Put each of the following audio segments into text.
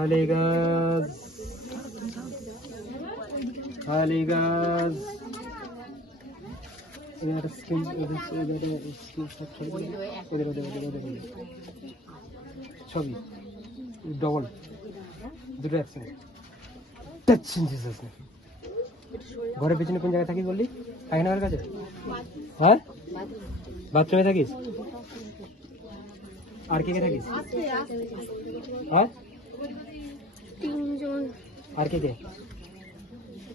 আলিগঞ্জ আলিগঞ্জ ছবি ডবল দুটো একসঙ্গে ঘরের পিছনে কোন জায়গায় থাকিস বললি? পায়খানার কাছে? হ্যাঁ, বাথরুমে থাকিস? আর কে কে থাকিস? হ্যাঁ, আর কে কে?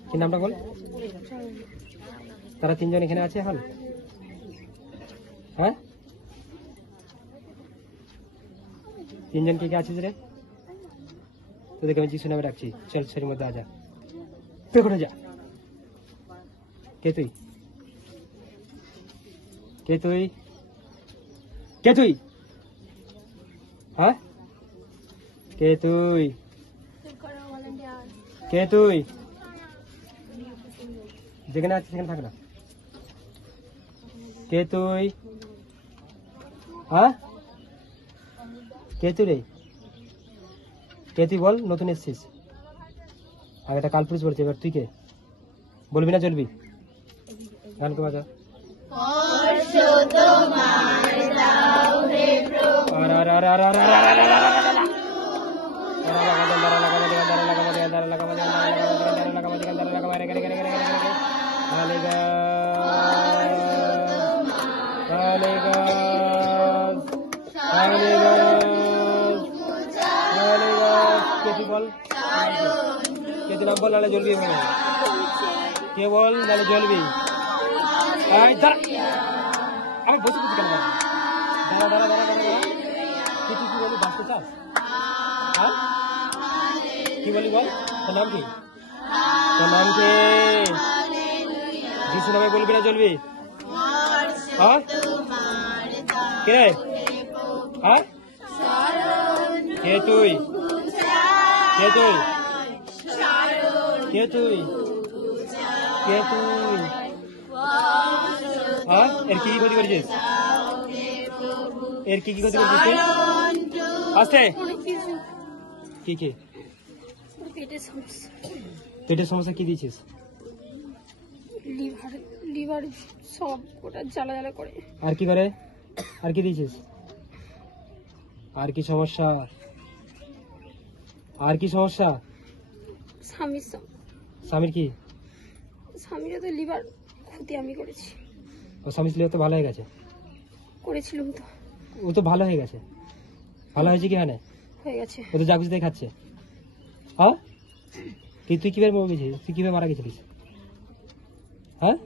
কি নামটা বল? তারা তিনজন এখানে আছে এখন? হ্যাঁ, তিনজন কে কে আছিস রে? তোদেরকে আমি যিশু নামে ডাকছি, চল শরীর মধ্যে আজা, পেছনে যা। কে তুই? কে তুই? কে তুই? হ্যাঁ, কে তুই? কে তুই? যেখানে আছিস সেখানে থাক না। কে তুই? হ্যাঁ, কে তুই রে? কে তুই বল? নতুন এসছিস, আগে একটা কালপুরুষ বলছে, এবার তুই কে? বলবি না চলবি? গানকে বাজা। বল কে তুই নাম বল, নাহলে জ্বলবি। কে বল, নাহলে জ্বলবি। আমি বসে বসে কেন? দাঁড়া দাঁড়া দাঁড়া দাঁড়া, তুই কি বলি? বাঁচতে চাস? হ্যাঁ, কি বলি বল? তোর নাম কি? তোর নাম কি? যিশু নামে বলবি না জ্বলবি? হ্যাঁ, কে? হ্যাঁ, কে তুই? কে তুই? কে তুই? কে তুই? হ্যাঁ, এর কি ক্ষতি করেছিস? এর কি ক্ষতি করেছিস? আস্তে। কি কি? পেটের সমস্যা কি দিয়েছিস? লিভার সব ওটা জ্বালা জ্বালা করে। আর কি করে? আর কি দিয়েছিস? আর কি সমস্যা? আর কি সমস্যা? স্বামীর কি? স্বামীর তো লিভার ক্ষতি আমি করেছি। ও স্বামীর লিভার তো ভালো হয়ে গেছে? করেছিলাম তো। ও তো ভালো হয়ে গেছে। ভালো হয়েছে কি? হ্যাঁ, হয়ে গেছে। ও তো যা খুশি তাই খাচ্ছে। হ্যাঁ, তুই কিভাবে মরে গেছিস? তুই কিভাবে মারা গেছিলিস? হ্যাঁ,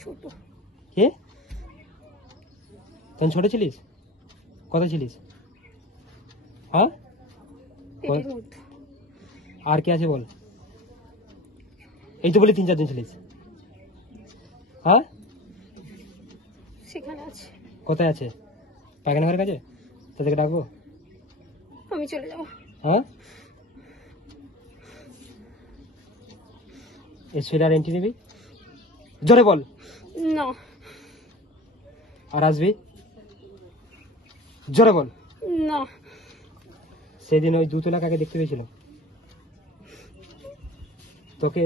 ছোট। কে? তখন ছোট ছিলিস? কত ছিলিস? হ্যাঁ, আর কে আছে বল? এই তো বলি 3-4 দিন ছিলিস। হ্যাঁ, সেখানে আছে। কোথায় আছে? পায়খানা ঘরের কাছে? তাদেরকে ডাকবো? আমি চলে যাবো। হ্যাঁ, এর এন্ট্রি নিবি? জোরে বল। না। আর আসবি? জোরে বল। না। সেদিন ওই 2 তোলা কাকে দেখতে পেয়েছিল? তোকে?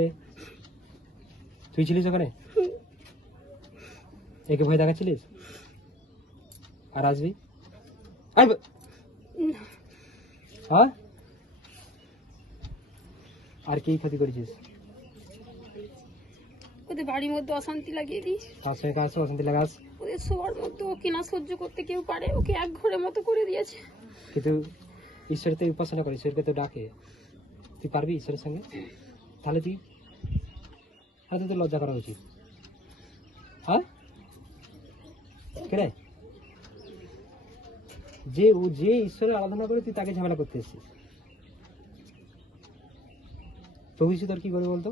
তুই ছিলিস ওখানে? একে ভয় দেখাচ্ছিলিস? আর আসবি? হ্যাঁ, আর কি ক্ষতি করেছিস? ওদের বাড়ির মধ্যে অশান্তি লাগিয়ে দিস। তার সঙ্গে কাজ অশান্তি লাগাস? ওদের সবার মধ্যে ওকে না সহ্য করতে কেউ পারে, ওকে এক ঘরের মতো করে দিয়েছে। কিন্তু ঈশ্বর তো উপাসনা করে, ঈশ্বরকে তো ডাকে, তুই পারবি ঈশ্বরের সঙ্গে? তাহলে তুই হয়তো তো লজ্জা করা উচিত। হ্যাঁ, কে? যে ঈশ্বরের আরাধনা করে তুই তাকে ঝামেলা করতে এসছিস। প্রভু যিশু তোর কি করবে বলতো?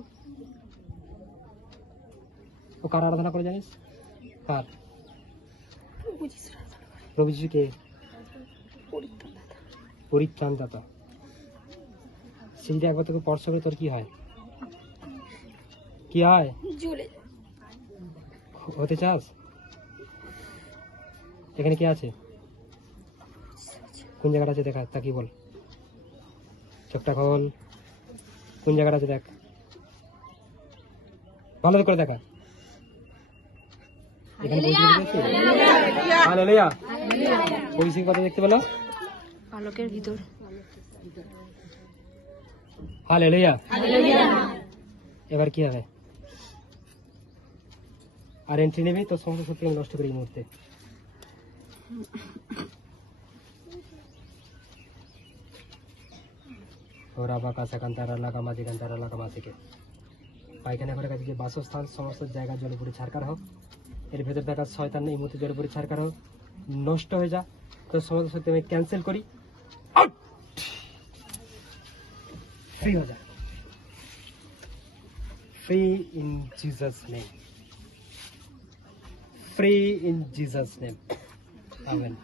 ও কার আরাধনা করে জানিস? কার? প্রভু যিশু কে? পরিত্রাণ দাতা। সেইটা একবার তোকে স্পর্শ করে তোর কি হয়? কি হয়? হতে চাস? এখানে কে আছে? কোন জায়গাটা আছে দেখা, তা কি বল? চোখটা খোল, কোন জায়গাটা আছে দেখ, ভালো করে দেখা। এখানে হালেলুয়া, পরিচিত কথা দেখতে পেলো, পালকের ভিতর। হালেলুয়া। এবার কি হবে? আর এন্ট্রি নেবে তো সমস্ত সত্যি আমি নষ্ট করি এই মুহূর্তে। ওরা বা কাঁচা কান্তারা লাগা মাঝে কান্তারা লাগা মাঝিকে পায়খানা করে কাছে বাসস্থান সমস্ত জায়গা জলে পড়ে ছাড়কার হোক। এর ভেতর থাকা শয়তান এই মুহূর্তে জলে পড়ে ছাড়কার হোক, নষ্ট হয়ে যা। তো সমস্ত সত্যি আমি ক্যান্সেল করি, আউট, ফ্রি হয়ে যা, free in Jesus name, free in Jesus name, amen.